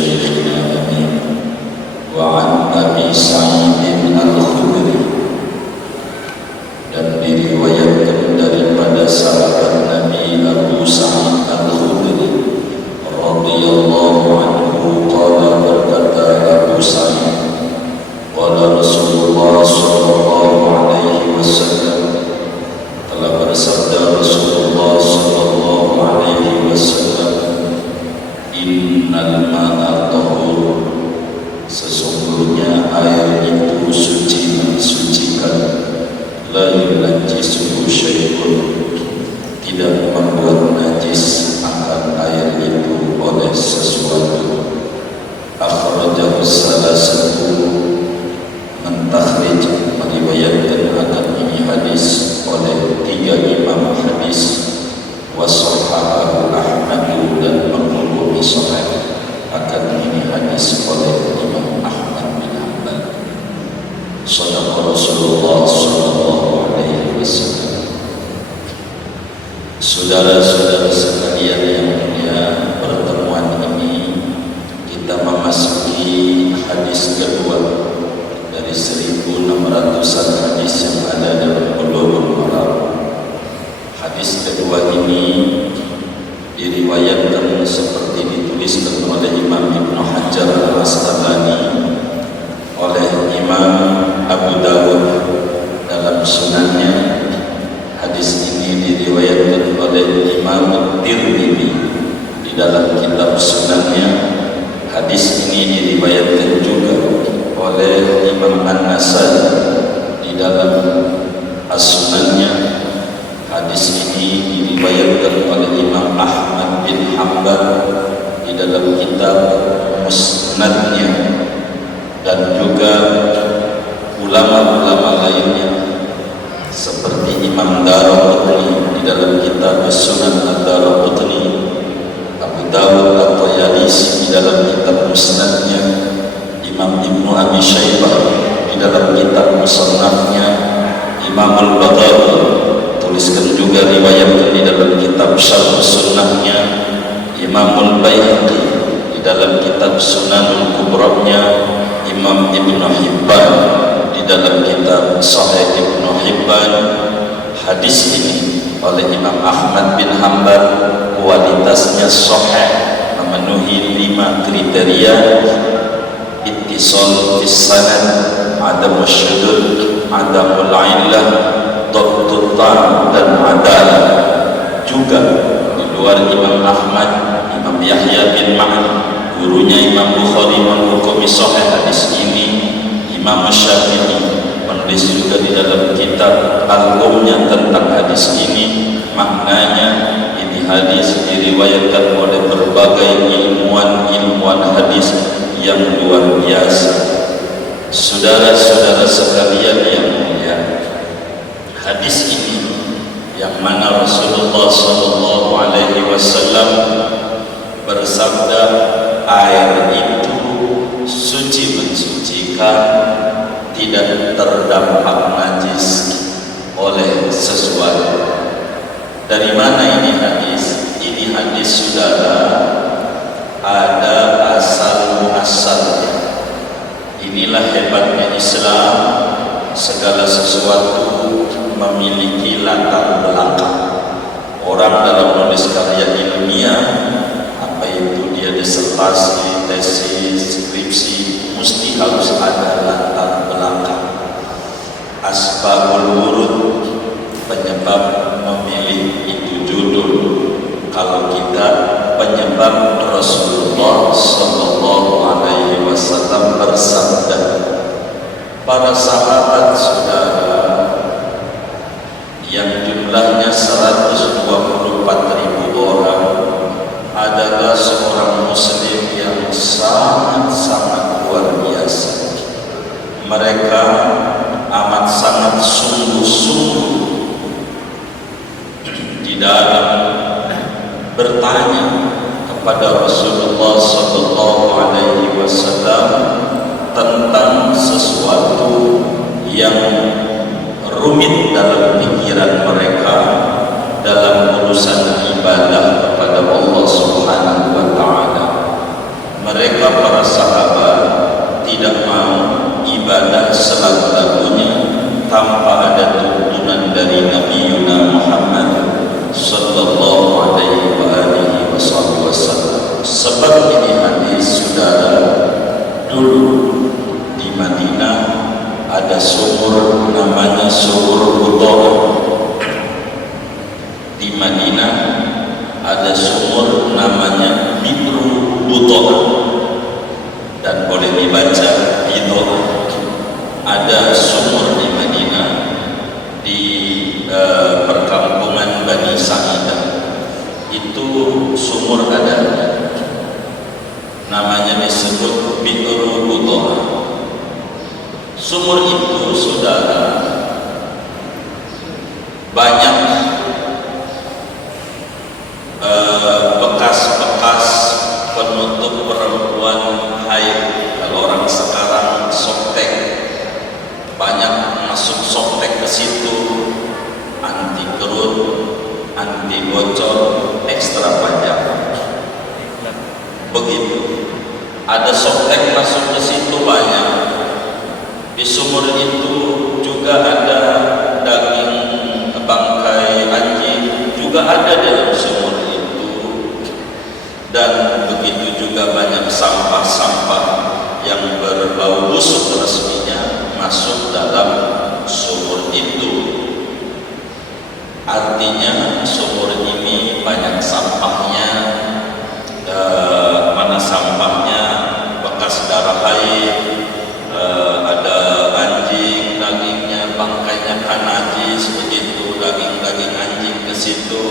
شيخنا أمين وعن أبي سعيد الخدري dan diriwayatkan daripada sahabat Nabi Abu Sa'id Al-Khudri radhiyallahu anhu qala berkata Abu Sa'id qala Rasulullah sallallahu alaihi wasallam telah bersabda Rasulullah sallallahu alaihi wasallam innal ma'a tahur sesungguhnya air itu suci mensucikan la yunajjisuhu syai'un tidak membuat najis akan air itu oleh sesuatu. Akhrajahu salasatu mentakhrij meriwayatkan akan ini hadis oleh 3 imam hadis wa sahahahu Ahmad dan menghukumi sahih akan ini hadis oleh Imam Ahmad bin Hanbal. Shadaqa Rasulullah sallallahu alaihi wasallam. Saudara-saudara sekalian yang mulia, pertemuan ini kita memasuki hadis kedua dari 1600-an hadis yang ada dalam Bulughul Maram. Hadis kedua ini diriwayatkan seperti dituliskan oleh Imam Ibnu Hajar Al-Asqalani, oleh Imam Abu Dawud dalam sunannya. Hadis ini diriwayatkan oleh Imam Tirmidzi di dalam kitab sunannya. Hadis ini diriwayatkan juga oleh Imam An-Nasai di dalam as-sunannya. Hadis ini diriwayatkan oleh Imam Ahmad bin Hanbal di dalam kitab Musnadnya, dan juga ulama-ulama lainnya seperti Imam Daraqutni di dalam kitab Sunan Ad-Daraqutni, Abu Dawud At-Tayalisi di dalam kitab Musnadnya, Imam Ibnu Abi Syaibah di dalam kitab Musannafnya, Imam Al-Baghawi tuliskan juga riwayatkan di dalam kitab Syarh Sunnahnya, Imam Al-Baihaqi di dalam kitab Sunanul Kubranya, Imam Ibnu Hibban di dalam kitab Sahih Ibnu Hibban. Hadis ini oleh Imam Ahmad bin Hanbal kualitasnya sahih, memenuhi 5 kriteria: ittisal fis sanad, adamul syudud, adamul illah, dhabtut tam, dan adalah. Juga di luar Imam Ahmad, Imam Yahya bin Ma'in gurunya Imam Bukhari menghukumi sahih hadis ini. Imam Syafi'i menulis juga di dalam kitab Al-Umnya tentang hadis ini. Maknanya ini hadis diriwayatkan oleh berbagai ilmuwan hadis yang luar biasa. Saudara-saudara sekalian yang mulia, hadis ini yang mana Rasulullah sallallahu alaihi wasallam bersabda air itu suci mensucikan, tidak terdampak najis oleh sesuatu. Dari mana ini hadis? Ini hadis saudara ada asal-asalnya. Inilah hebatnya Islam, segala sesuatu memiliki latar belakang. Orang dalam menulis karya ilmiah, apa itu dia disertasi, tesis, skripsi, mesti harus ada latar belakang. Asbabul wurud, penyebab memilih itu judul. Kalau kita penyebab Rasulullah sallallahu alaihi wasallam bersabda, para sahabat saudara yang jumlahnya 124.000 orang adalah seorang muslim yang sangat-sangat luar biasa. Mereka amat sangat sungguh-sungguh di dalam bertanya kepada Rasulullah sallallahu alaihi wasallam tentang sesuatu yang rumit dalam pikiran mereka dalam urusan ibadah kepada Allah Subhanahu wa taala. Mereka dulu di Madinah ada sumur namanya Sumur Butoha. Di Madinah ada sumur namanya Bi'ru Butoha, dan boleh dibaca Bi'ru. Ada sumur di Madinah di perkampungan Bani Sa'idah. Itu sumur ada, namanya disebut Bi'ru Butoha. Sumur itu, saudara, banyak bekas-bekas penutup perempuan haid. Kalau orang sekarang softtek, banyak masuk softtek ke situ, anti kerut, anti bocor, ekstra panjang. Begitu. Ada softtek masuk ke situ banyak. Di sumur itu juga ada daging bangkai anjing, juga ada dalam sumur itu. Dan begitu juga banyak sampah-sampah yang berbau busuk resminya masuk dalam sumur itu. Artinya sumur ini banyak sampahnya. Mana sampahnya? Bekas darah haid, ada anjing, dagingnya, bangkainya kan najis, begitu, daging-daging anjing ke situ,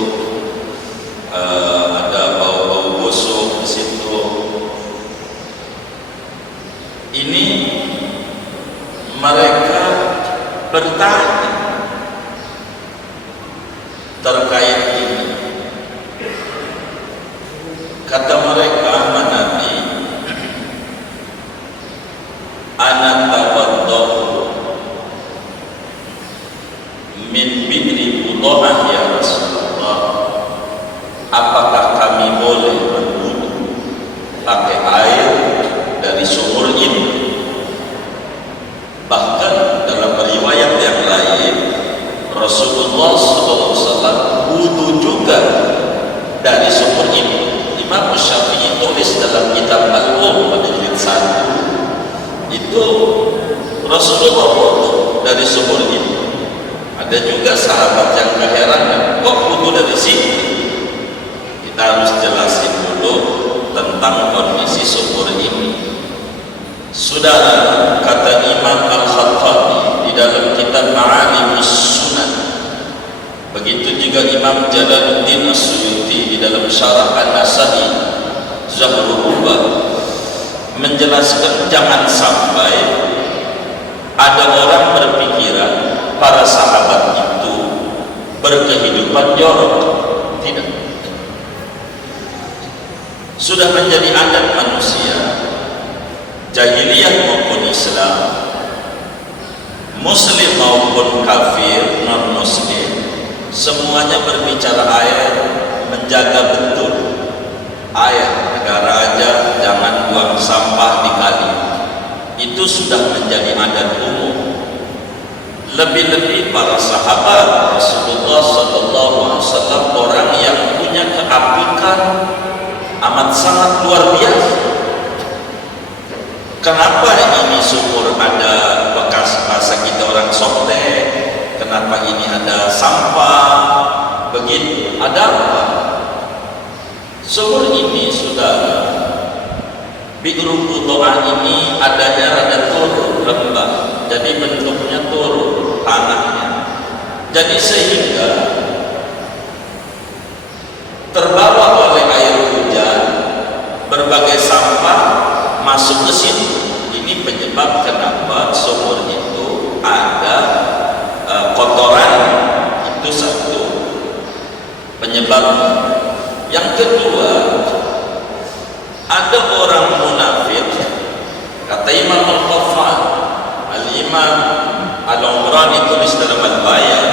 ada bau-bau busuk ke situ. Ini mereka bertanya terkait ini. Kata mereka, Nabi, ana tawaddahu min Bi'ri Butoha ya Rasulullah. Apakah kami boleh berwudu pakai air dari sumur ini? Bahkan dalam riwayat yang lain, Rasulullah SAW wudu juga dari sumur ini. Imam Syafi'i tulis dalam kitab Al-Um pada jilid 1, itu Rasulullah wudu dari sumur ini. Ada juga sahabat yang keheranan, kok wudu dari sini? Kita harus jelasin dulu tentang kondisi sumur ini. Saudara, kata Imam Al-Khattabi di dalam kitab Ma'alimus Sunan, begitu juga Imam Jalaluddin As-Suyuti di dalam Syarah An-Nasa'i Zahrul Ubah, menjelaskan jangan sampai ada orang berpikiran para sahabat itu berkehidupan jorok. Tidak. Sudah menjadi adat manusia, jahiliyah maupun Islam, muslim maupun kafir, non muslim, semuanya berbicara air, menjaga betul air. Negara aja jangan buang sampah di kali. Itu sudah menjadi adat umum. Lebih-lebih para sahabat Rasulullah SAW, orang yang punya keapikan amat sangat luar biasa. Kenapa ini sumur ada bekas bahasa kita orang softtek? Kenapa ini ada sampah? Begitu. Ada apa? Sumur ini, saudara, Bi'ru Butoha ini adanya rada turun, lembah. Jadi bentuknya turun tanahnya. Jadi sehingga terbawa oleh air hujan, berbagai sampah masuk ke sini. Ini penyebab kenapa sumur itu ada kotoran. Itu satu penyebab. Yang kedua, ada orang munafik. Kata Imam Al-Qaffal, Al-Imam Al-Umrani tulis dalam Al-Bayan,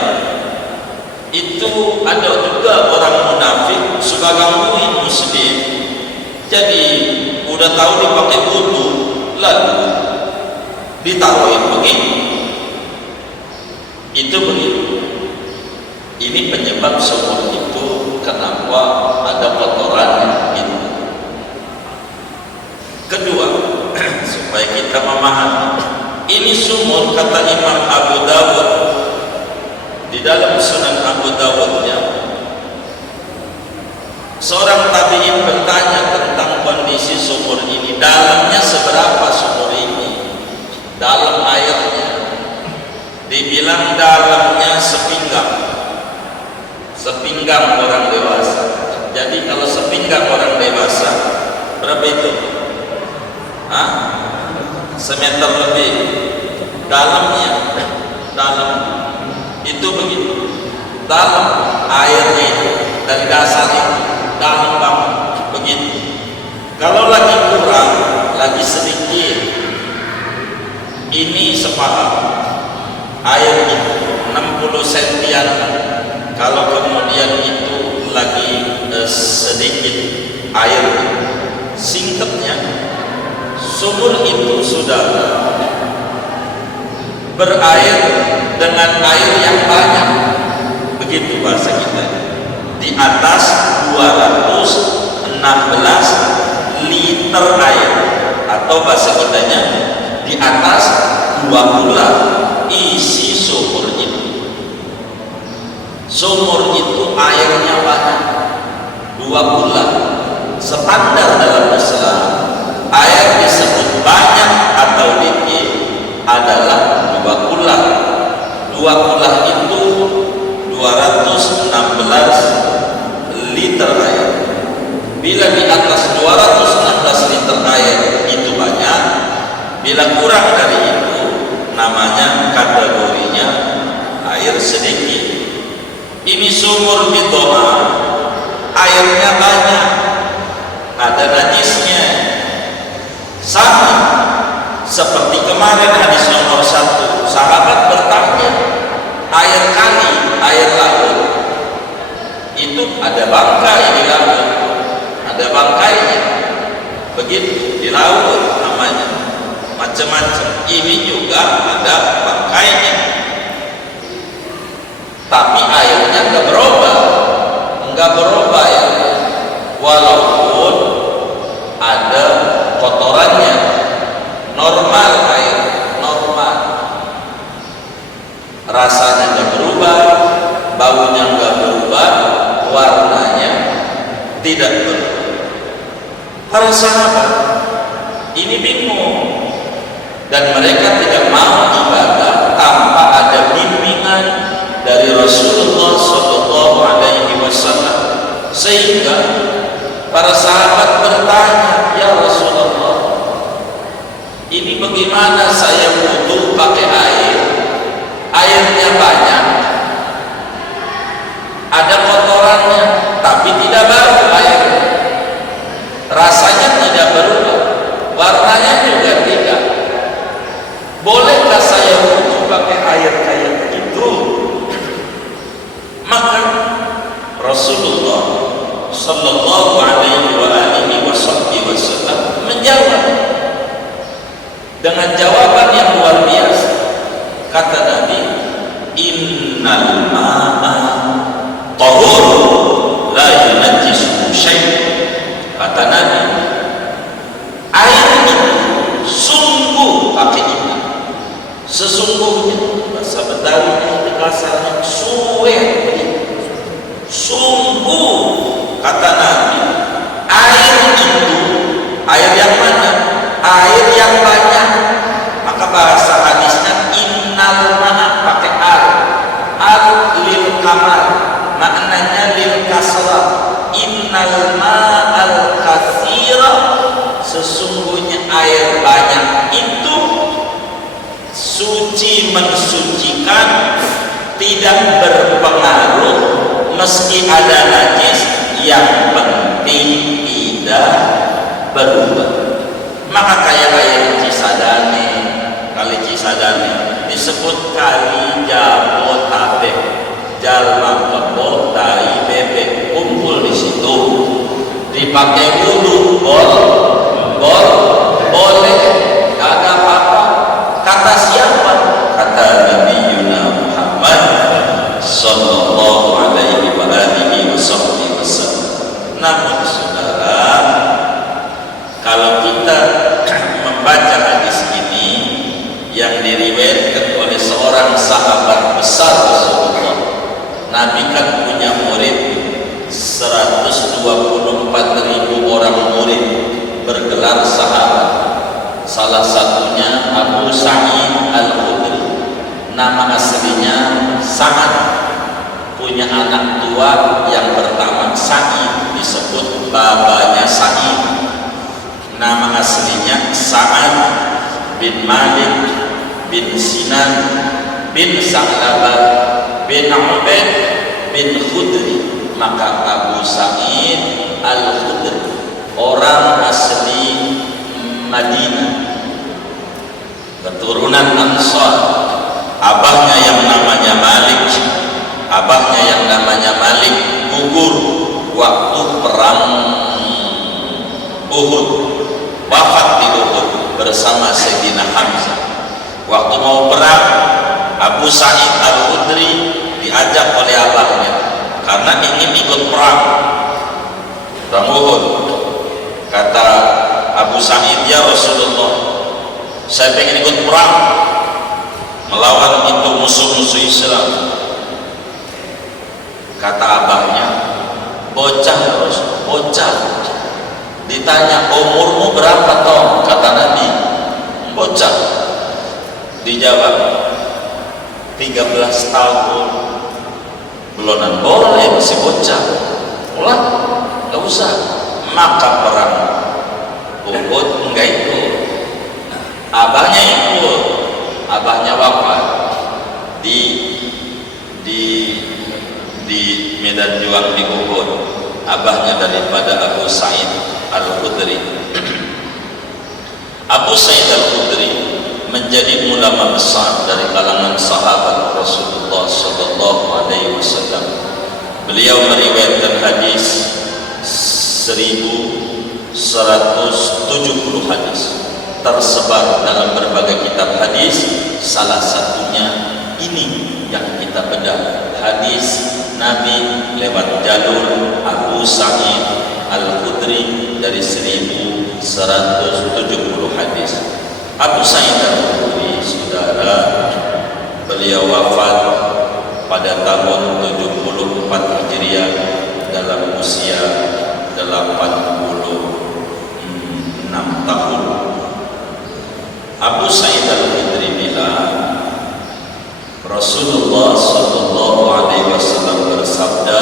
itu ada juga orang munafik suka gangguin muslim. Jadi udah tahu dipakai wudu, lalu ditaruhin begini. Itu begitu. Ini penyebab sumur itu kenapa ada kotorannya. Kedua, supaya kita memahami. Ini sumur, kata Imam Abu Dawud di dalam Sunan Abu Dawudnya, seorang tabi'in bertanya tentang kondisi sumur ini, dalamnya seberapa sumur ini, dalam airnya. Dibilang dalamnya sepinggang orang dewasa. Jadi kalau sepinggang orang dewasa berapa itu? Semeter lebih dalamnya. Dalam itu begitu, dalam airnya dari dasar itu dalam banget begitu. Kalau lagi kurang, lagi sedikit, ini separuh air itu 60 sentian. Kalau kemudian itu lagi sedikit air, singkatnya sumur itu sudah berair dengan air yang banyak, begitu bahasa kita, di atas 216 liter air, atau bahasa kitanya di atas 2 bulan isi sumur itu. Sumur itu airnya banyak, 2 bulan. Standar dalam Islam, air disebut banyak atau dikit adalah 2 bulan. 2 bulan itu 216 liter air. Bila di atas 216 liter air itu banyak, bila kurang dari itu namanya kategorinya air sedikit. Ini sumur di Toha, airnya banyak, ada najisnya. Sama seperti kemarin hadis nomor 1, sahabat bertanya, air kali, air laut itu ada bangkai di laut, ada bangkainya, begitu di laut namanya, macam-macam. Ini juga ada bangkainya, tapi airnya enggak berubah ya, walaupun ada kotorannya, normal air, normal, rasanya enggak berubah, baunya enggak berubah, warnanya tidak berubah. Para sahabat ini bingung, dan mereka tidak mau ibadah tanpa ada bimbingan dari Rasulullah Shallallahu Alaihi Wasallam. Sehingga para sahabat bertanya, ya Rasulullah, ini bagaimana saya wudu pakai air, airnya banyak, ada kotorannya, tapi tidak bau airnya, rasanya tidak berubah, warnanya juga tidak. Bolehkah saya wudu pakai air kayak begitu? Maka Rasulullah Sallallahu Alaihi Wasallam menjawab dengan jawaban yang luar biasa. Kata Nabi, innal ma'a tahur la yunajjisuhu syai'. Kata Nabi, air itu sungguh, pakai iman, sesungguhnya, bahasa Betawi itu kasarnya suwe, sungguh, kata Nabi, air itu, air yang mana? Air yang banyak. Maka bahasa hadisnya innal ma'a, pakai al lil kamal, maknanya lil kasrah, innal ma'al katsira, sesungguhnya air banyak itu suci, mensucikan, tidak berpengaruh meski ada najis, yang penting tidak berubah. Maka kayak air Cisadane, kali Cisadane disebut kali Jabotabek, jalma kebo tai bebek kumpul di situ, dipakai wudu boleh, gak ada apa-apa. Kata siapa? Kata Nabi Muhammad Sallallahu Alaihi Wasallam. Namun saudara, kalau kita membaca hadis ini yang diriwayatkan oleh seorang sahabat besar Rasulullah. Nabi kan punya murid 124.000 orang murid bergelar sahabat. Salah satunya Abu Sa'id Al-Khudri. Nama aslinya Sa'ad, punya anak tua yang bernama Sa'id, disebut babanya Sa'id. Nama aslinya Sa'ad bin Malik bin Sinan bin Sa'labah bin Ubaid bin Khudri. Maka Abu Sa'id Al-Khudri orang asli Madinah, keturunan Ansar. Abahnya yang namanya Malik gugur waktu perang Uhud, wafat di Uhud bersama Sayyidina Hamzah. Waktu mau perang, Abu Sa'id Al-Khudri diajak oleh abahnya karena ingin ikut perang Uhud. Kata Abu Sa'id, ya Rasulullah, saya pengen ikut perang melawan itu musuh-musuh Islam. Kata abahnya, bocah ya Rasul, bocah. Ditanya, umurmu berapa toh? Kata Nabi, bocah. Dijawab, 13 tahun. Belonan boleh, masih bocah. Ulah, gak usah. Maka perang Uhud enggak ikut. Abahnya ikut. Abahnya wafat di medan juang di Uhud. Abahnya daripada Abu Sa'id Al-Khudri. Abu Sa'id Al-Khudri menjadi ulama besar dari kalangan sahabat Rasulullah sallallahu alaihi wasallam. Beliau meriwayatkan hadis 1170 hadis tersebar dalam berbagai kitab hadis. Salah satunya ini yang kita bedah, hadis Nabi lewat jalur Abu Sa'id Al-Khudri dari 1170 hadis. Abu Sa'id Al-Khudri, saudara, beliau wafat pada tahun 74 Hijriah dalam usia 86 tahun. Abu Sa'id Al-Khudri bilang, Rasulullah sallallahu alaihi wasallam bersabda,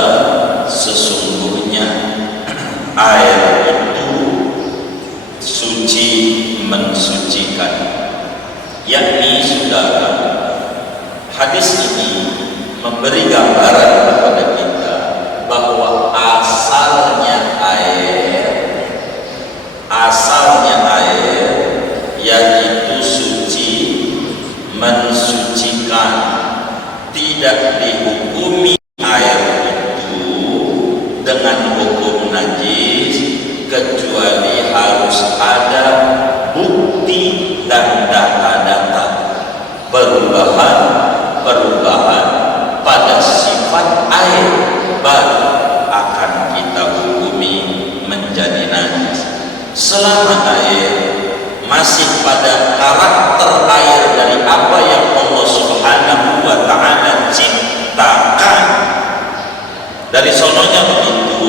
sesungguhnya air itu suci mensucikan. Yakni, saudara, hadis ini memberi gambaran kepada kita bahwa asalnya air yaitu suci mensucikan. Tidak dihukumi air itu dengan hukum najis kecuali harus ada bukti dan data-data perubahan pada sifat air, baru akan kita hukumi menjadi najis. Selama air masih pada karakter air dari apa yang Allah Subhanahu wa ta'ala ciptakan, dari sononya begitu,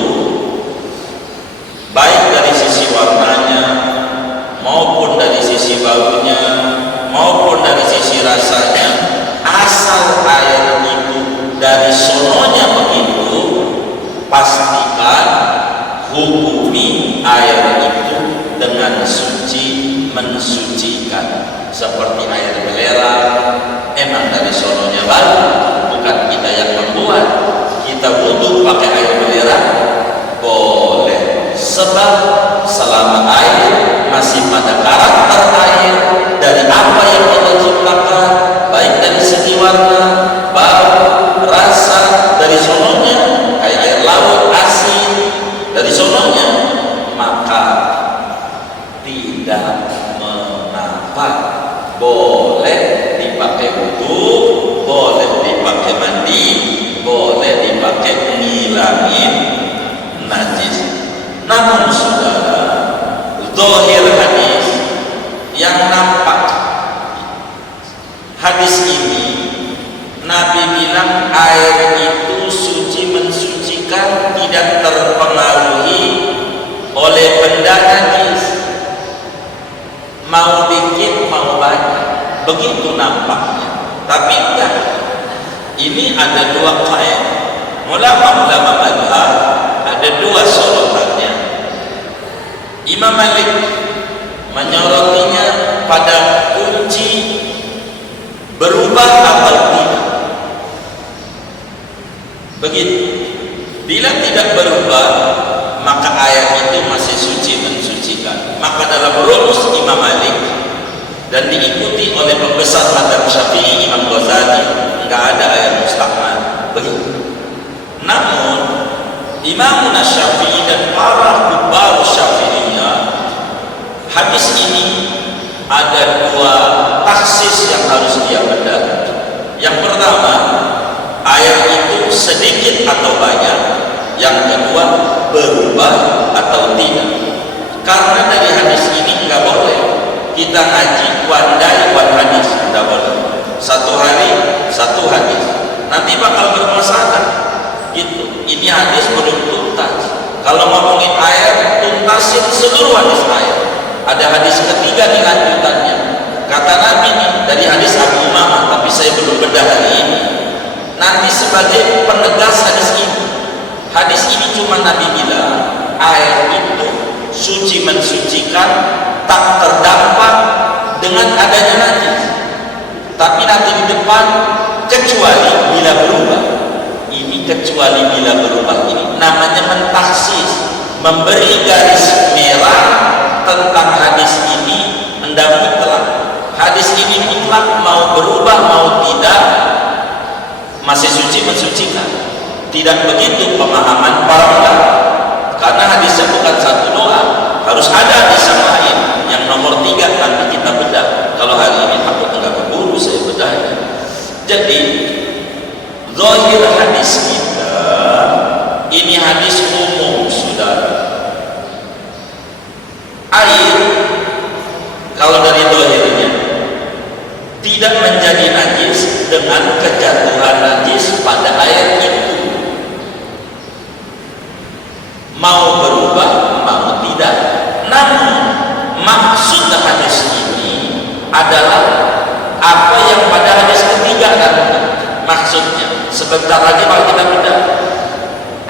baik dari sisi warnanya maupun dari sisi baunya maupun dari sisi rasanya, asal air itu dari sononya begitu, pastikan hukumi air itu dengan suci mensucikan. Seperti air belerang, emang dari sononya baru, bukan kita yang membuat. Kita butuh pakai air belerang, boleh, sebab selama air masih pada karakter air dari apa yang Allah ciptakan, baik dari segi warna, bau, rasa, dari sononya kayak air laut asin, dari sononya, maka tidak mengapa, boleh dipakai wudu, boleh dipakai mandi, boleh dipakai ngilangin najis. Namun saudara, zahir hadis yang mau dikit mau banyak, begitu nampaknya. Tapi enggak, ini ada dua kaidah. Ulama-ulama mazhab ada dua sorotannya. Imam Malik menyorotinya pada kunci berubah atau tidak. Begitu. Bila tidak berubah, maka ayat itu masih suci mensucikan. Maka dalam rumus Imam Malik dan diikuti oleh pembesar mazhab Syafi'i Imam Ghazali, enggak ada ayat mustahmal. Begitu. Namun Imam Syafi'i dan para kubar Syafi'iyah, hadis ini ada dua taksis yang harus dia bedah. Yang pertama, ayat itu sedikit atau banyak. Yang kedua, berubah atau tidak. Karena dari hadis ini nggak boleh kita ngaji one day one hadis, nggak boleh. Satu hari satu hadis, nanti bakal bermasalah. Gitu. Ini hadis belum tuntas. Kalau ngomongin ayat, tuntasin seluruh hadis ayat. Ada hadis ketiga di lanjutannya. Kata Nabi nih, dari hadis Abu Umamah, tapi saya belum bedah hari ini. Nanti sebagai penegas hadis ini. Hadis ini cuma Nabi bilang, ayat itu suci mensucikan, tak terdampak dengan adanya najis. Tapi nanti di depan, kecuali bila berubah. Ini kecuali bila berubah ini namanya mentaksis, memberi garis merah tentang hadis ini. Hendak mutlak, hadis ini mutlak, mau berubah mau tidak masih suci mensucikan. Tidak begitu pemahaman para ulama, karena hadisnya bukan satu doa, harus ada hadis yang lain. Yang nomor 3 nanti kita bedah. Kalau hari ini takut enggak keburu saya bedahnya. Jadi zahir hadis kita ini hadis umum, saudara. Air kalau dari zahirnya tidak menjadi najis dengan kejatuhan najis pada ayat itu. Mau berubah mau tidak. Namun maksud hadis ini adalah apa yang pada hadis ketiga kan maksudnya. Sebentar lagi kalau kita bedah,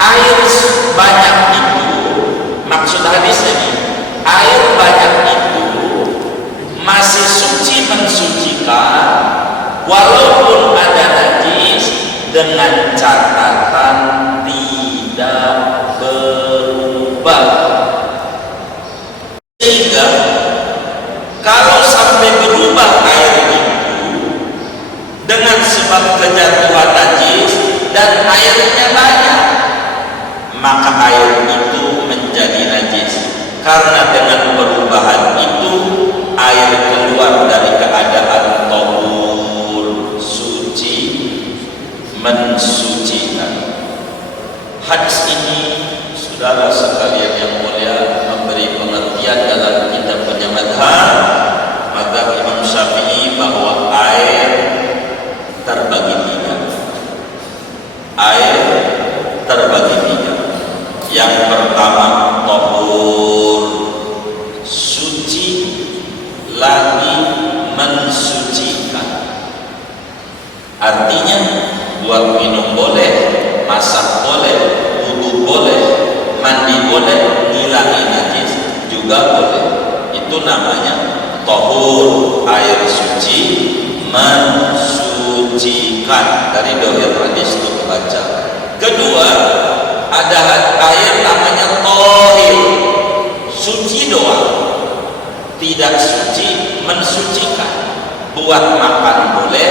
air banyak itu, maksud hadis ini, air banyak itu masih suci mensucikan walaupun ada najis, dengan catatan tidak berubah. Sehingga kalau sampai berubah air itu dengan sebab kejatuhan najis dan airnya banyak, maka air itu menjadi najis. Karena dengan perubahan itu air keluar dari keadaan tahur, suci mensucikan. Hadis ini, saudara sekalian yang mulia, memberi pengertian dalam kitab mazhab Imam Syafi'i bahwa air terbagi 3. Air terbagi 3. Yang pertama tahur, suci lagi mensucikan. Artinya buat minum boleh, masak boleh, wudu boleh, mandi boleh, ngilangin najis juga boleh. Itu namanya tahur, air suci mensucikan. Dari dohir hadis itu baca. Kedua, ada air namanya tahir, suci doang, tidak suci mensucikan. Buat makan boleh,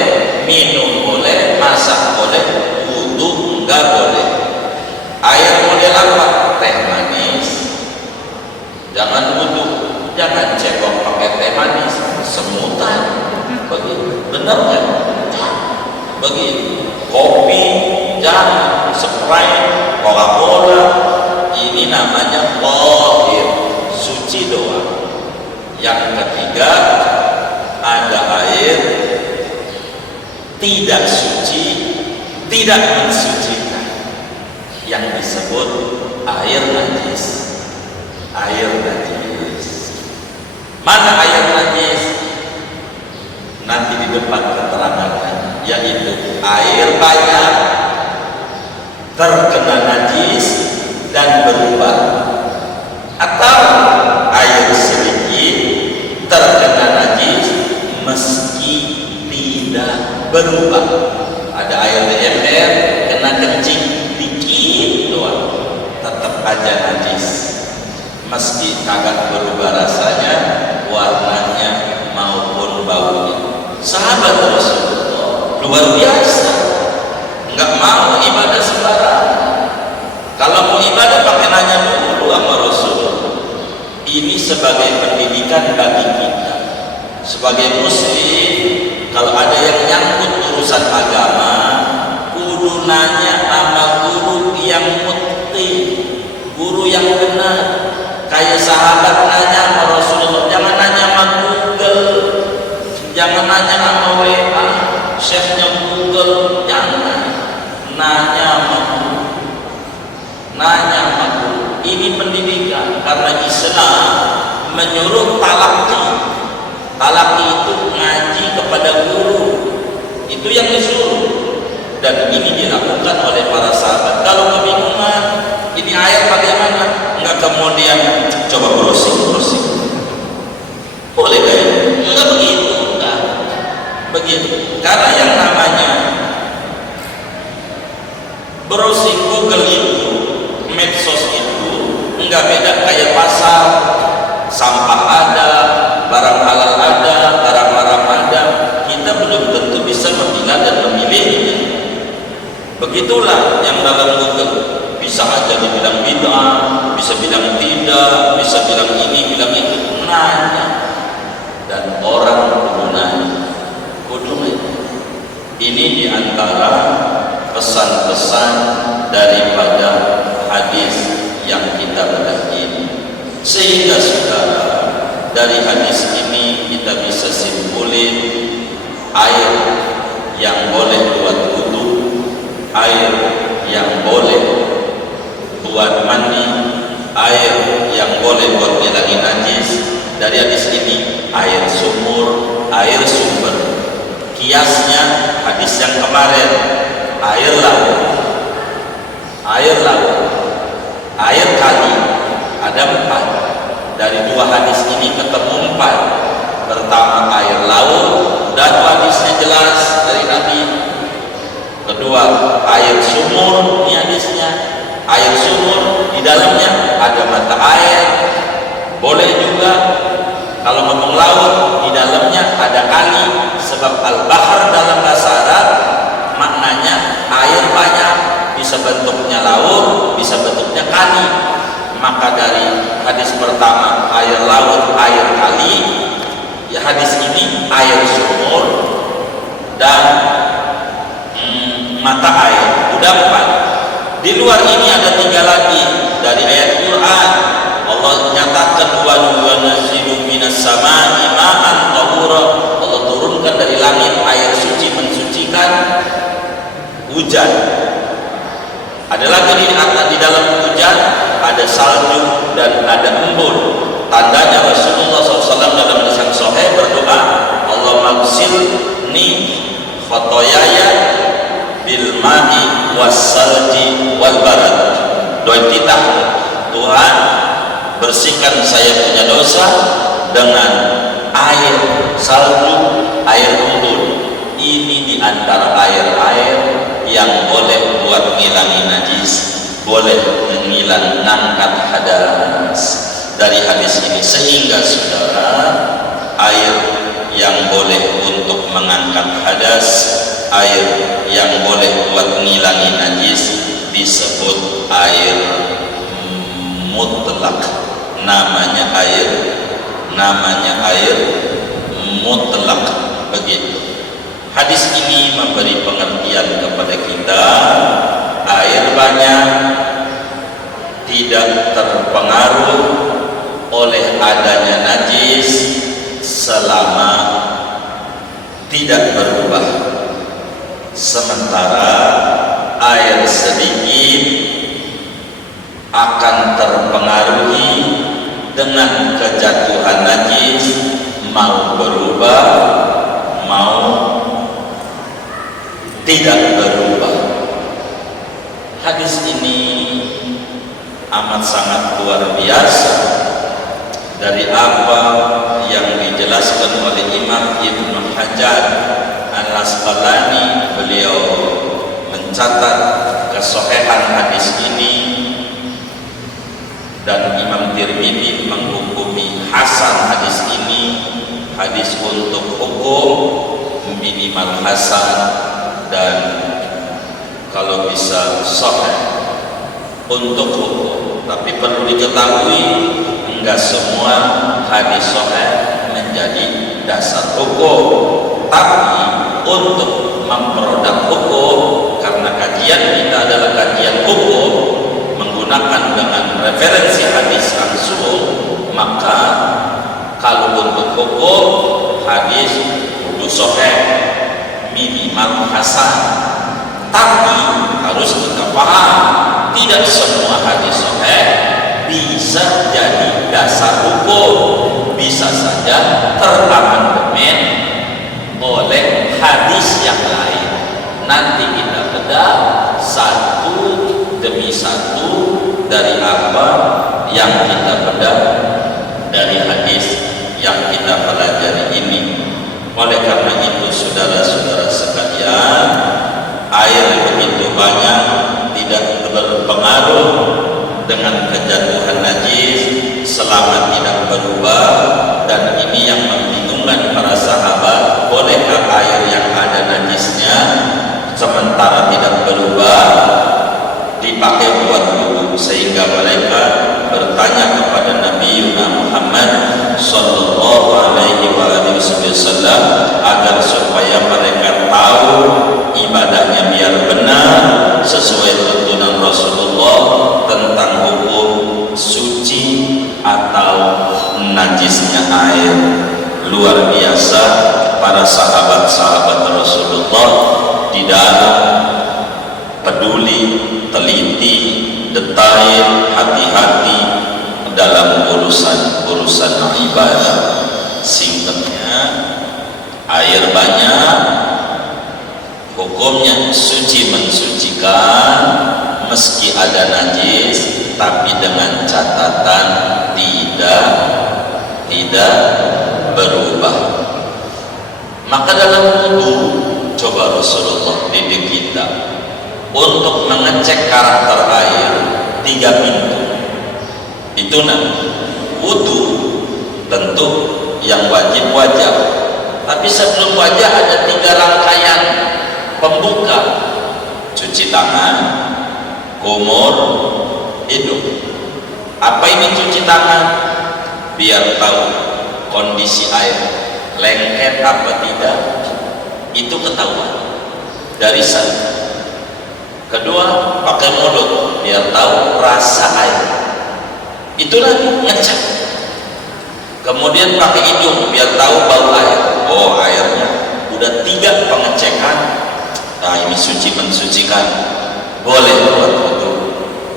minum boleh, masak boleh, wudu enggak boleh. Air model apa? Teh manis, jangan wudu, jangan cebok pakai teh manis, semutan. Begitu, benar kan? Begitu. Kopi jangan, Sprite, Coca-Cola, ini namanya tahir, suci doang. Yang ketiga, ada air tidak suci, tidak mensucikan, yang disebut air najis. Air najis. Mana air najis? depan keterangannya, yaitu air banyak terkena najis dan berubah, atau air sedikit terkena najis meski tidak berubah. Ada air di ember kena kencing dikit doang, tetap aja najis meski kagak berubah rasanya, warnanya maupun baunya. Sahabat Rasulullah luar biasa, nggak mau ibadah sembarangan. Kalau mau ibadah pakai nanya dulu sama Rasulullah. Ini sebagai pendidikan bagi kita sebagai muslim. Kalau ada yang nyangkut urusan agama, kudu nanya sama guru yang mukti, guru yang benar. Kayak sahabat nanya sama Rasulullah, jangan nanya sama Google, jangan nanya sama WA, chefnya Google, jangan nanya sama guru, nanya sama guru. Ini pendidikan, karena Islam menyuruh talaki. Talaki itu ngaji kepada guru, itu yang disuruh, dan ini dilakukan oleh para sahabat. Kalau kebingungan ini air bagaimana, enggak kemudian coba browsing, boleh gak? Enggak begitu, enggak begitu. Karena yang namanya browsing Google itu, medsos itu enggak beda kayak pasar. Sampah ada, barang halal ada, barang haram ada. Kita belum tentu bisa memilah dan memilihnya. Begitulah yang dalam Google, bisa aja dibilang bid'ah, bisa bilang tidak, bisa bilang ini, bilang itu. Nanya, dan orang kudu nanya. Ini diantara pesan-pesan daripada hadis yang kita bedah ini. Sehingga saudara, dari hadis ini kita bisa simpulin air yang boleh buat wudu, air yang boleh buat mandi, air yang boleh buat ngilangin najis. Dari hadis ini air sumur, air sumber. Kiasnya hadis yang kemarin, air laut, air kali. Ada 4. Dari 2 hadis ini ketemu 4. Pertama air laut, dan hadisnya jelas dari Nabi. Kedua air sumur, ini hadisnya air sumur, di dalamnya ada mata air. Boleh juga kalau ngomong laut, di dalamnya ada kali, sebab al-bahar dalam bahasa Arab maknanya air banyak, bisa bentuknya laut, bisa bentuknya kali. Maka dari hadis pertama air laut, air kali, ya hadis ini air sumur dan mata air. Udah 4. Di luar ini ada 3 lagi dari ayat Quran. Allah nyatakan wa nunazzilu minas samaa'i ma'an tahura. Allah turunkan dari langit air suci mensucikan hujan. Ada lagi di dalam hujan ada salju dan ada embun. Tandanya Rasulullah SAW dalam hadis yang sahih berdoa, Allahumma ghsilni khotoyaya bil ma'i was salji wal barad. Doa kita, Tuhan bersihkan saya punya dosa dengan air salju, air embun. Ini diantara air-air yang boleh buat ngilangin najis, boleh menghilang ngangkat hadas dari hadis ini. Sehingga saudara, air yang boleh untuk mengangkat hadas, air yang boleh buat ngilangin najis disebut air mutlak. Namanya air mutlak, begitu. Hadis ini memberi pengertian kepada kita, air banyak tidak terpengaruh oleh adanya najis selama tidak berubah. Sementara air sedikit akan terpengaruhi dengan kejatuhan najis, mau berubah mau tidak berubah. Hadis ini amat sangat luar biasa dari apa yang dijelaskan oleh Imam Ibnu Hajar Al-Asqalani. Beliau mencatat kesohihan hadis ini, dan Imam Tirmidzi menghukumi hasan hadis ini. Hadis untuk hukum minimal hasan, dan kalau bisa sahih untuk hukum. Tapi perlu diketahui, enggak semua hadis sahih menjadi dasar hukum. Tapi untuk memproduk hukum, karena kajian kita adalah kajian hukum menggunakan dengan referensi hadis langsung, maka kalau untuk hukum hadis kudu sahih minimal hasan. Tapi harus kita paham, tidak semua hadis sahih bisa jadi dasar hukum. Bisa saja teramandemen oleh hadis yang lain. Nanti kita bedah satu demi satu dari apa yang kita bedah dari hadis yang kita pelajari ini. Oleh karena itu, saudara-saudara sekalian, air begitu banyak tidak berpengaruh dengan kejatuhan najis selama tidak berubah. Dan ini yang membingungkan para sahabat, bolehkah air yang ada najisnya sementara tidak berubah dipakai buat wudu? Sehingga mereka bertanya kepada Nabi Muhammad sallallahu alaihi wasallam agar supaya mereka tahu ibadahnya biar benar sesuai tuntunan Rasulullah tentang hukum suci atau najisnya air. Luar biasa para sahabat-sahabat Rasulullah di dalam peduli, teliti, detail, hati-hati dalam urusan ibadah. Singkatnya, air banyak, hukumnya suci mensucikan meski ada najis, tapi dengan catatan tidak berubah. Maka dalam wudu, coba Rasulullah didik kita untuk mengecek karakter air 3 pintu. Itu wudu tentu yang wajib wajah, tapi sebelum wajah ada 3 rangkaian pembuka: cuci tangan, kumur, hidung. Apa ini cuci tangan? Biar tahu kondisi air lengket apa tidak, itu ketahuan dari sana. Kedua, pakai mulut biar tahu rasa air, itu lagi ngecek. Kemudian pakai hidung biar tahu bau air. Oh, airnya udah 3 pengecekan. Nah, ini suci mensucikan. Boleh buat wudu,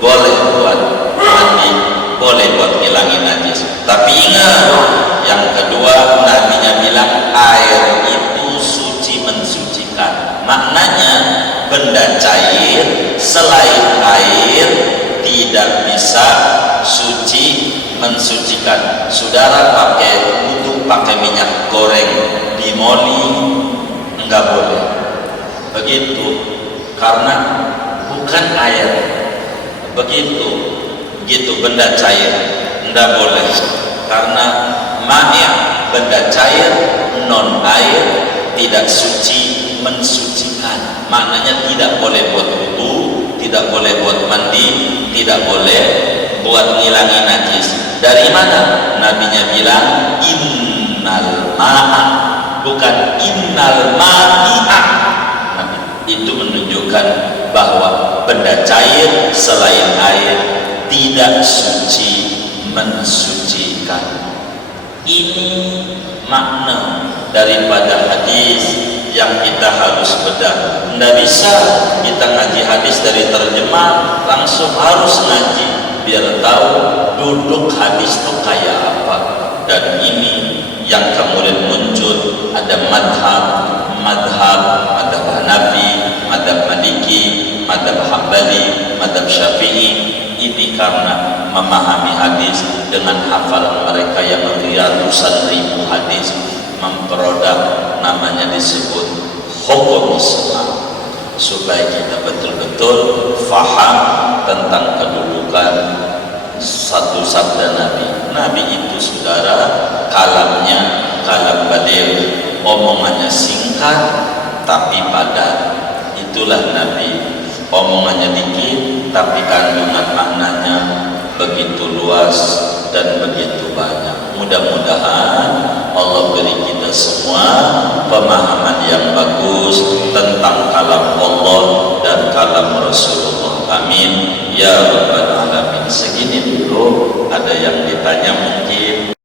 boleh buat mandi, boleh buat ngilangin najis. Tapi ingat, yang kedua Nabinya bilang air itu suci mensucikan. Maknanya benda cair selain air tidak bisa suci mensucikan. Saudara pakai wudu pakai minyak goreng di moli enggak boleh begitu, karena bukan air. Begitu benda cair enggak boleh, karena ma'ya benda cair non air tidak suci mensucikan. Maknanya tidak boleh buat wudu, tidak boleh buat mandi, tidak boleh buat ngilangin najis. Dari mana? Nabinya bilang innal ma'a, bukan innal ma'i'a. Itu menunjukkan bahwa benda cair selain air tidak suci mensucikan. Ini makna daripada hadis yang kita harus bedah. Tidak bisa kita ngaji hadis dari terjemah langsung, harus ngaji biar tahu duduk hadis itu kayak apa. Dan ini yang kemudian muncul, ada madhab Hanafi, madhab Hambali, madhab Syafi'i. Ini karena memahami hadis dengan hafalan mereka yang ratusan ribu hadis, memperodok namanya disebut hukum Islam, supaya kita betul-betul faham tentang kedudukan satu sabda Nabi. Nabi itu saudara, kalamnya kalam baligh, omongannya singkat tapi padat. Itulah Nabi, omongannya dikit tapi kandungan maknanya begitu luas dan begitu banyak. Mudah-mudahan Allah beri kita semua pemahaman yang bagus tentang kalam Allah dan kalam Rasulullah. Amin ya rabbal alamin. Segini dulu, ada yang ditanya mungkin.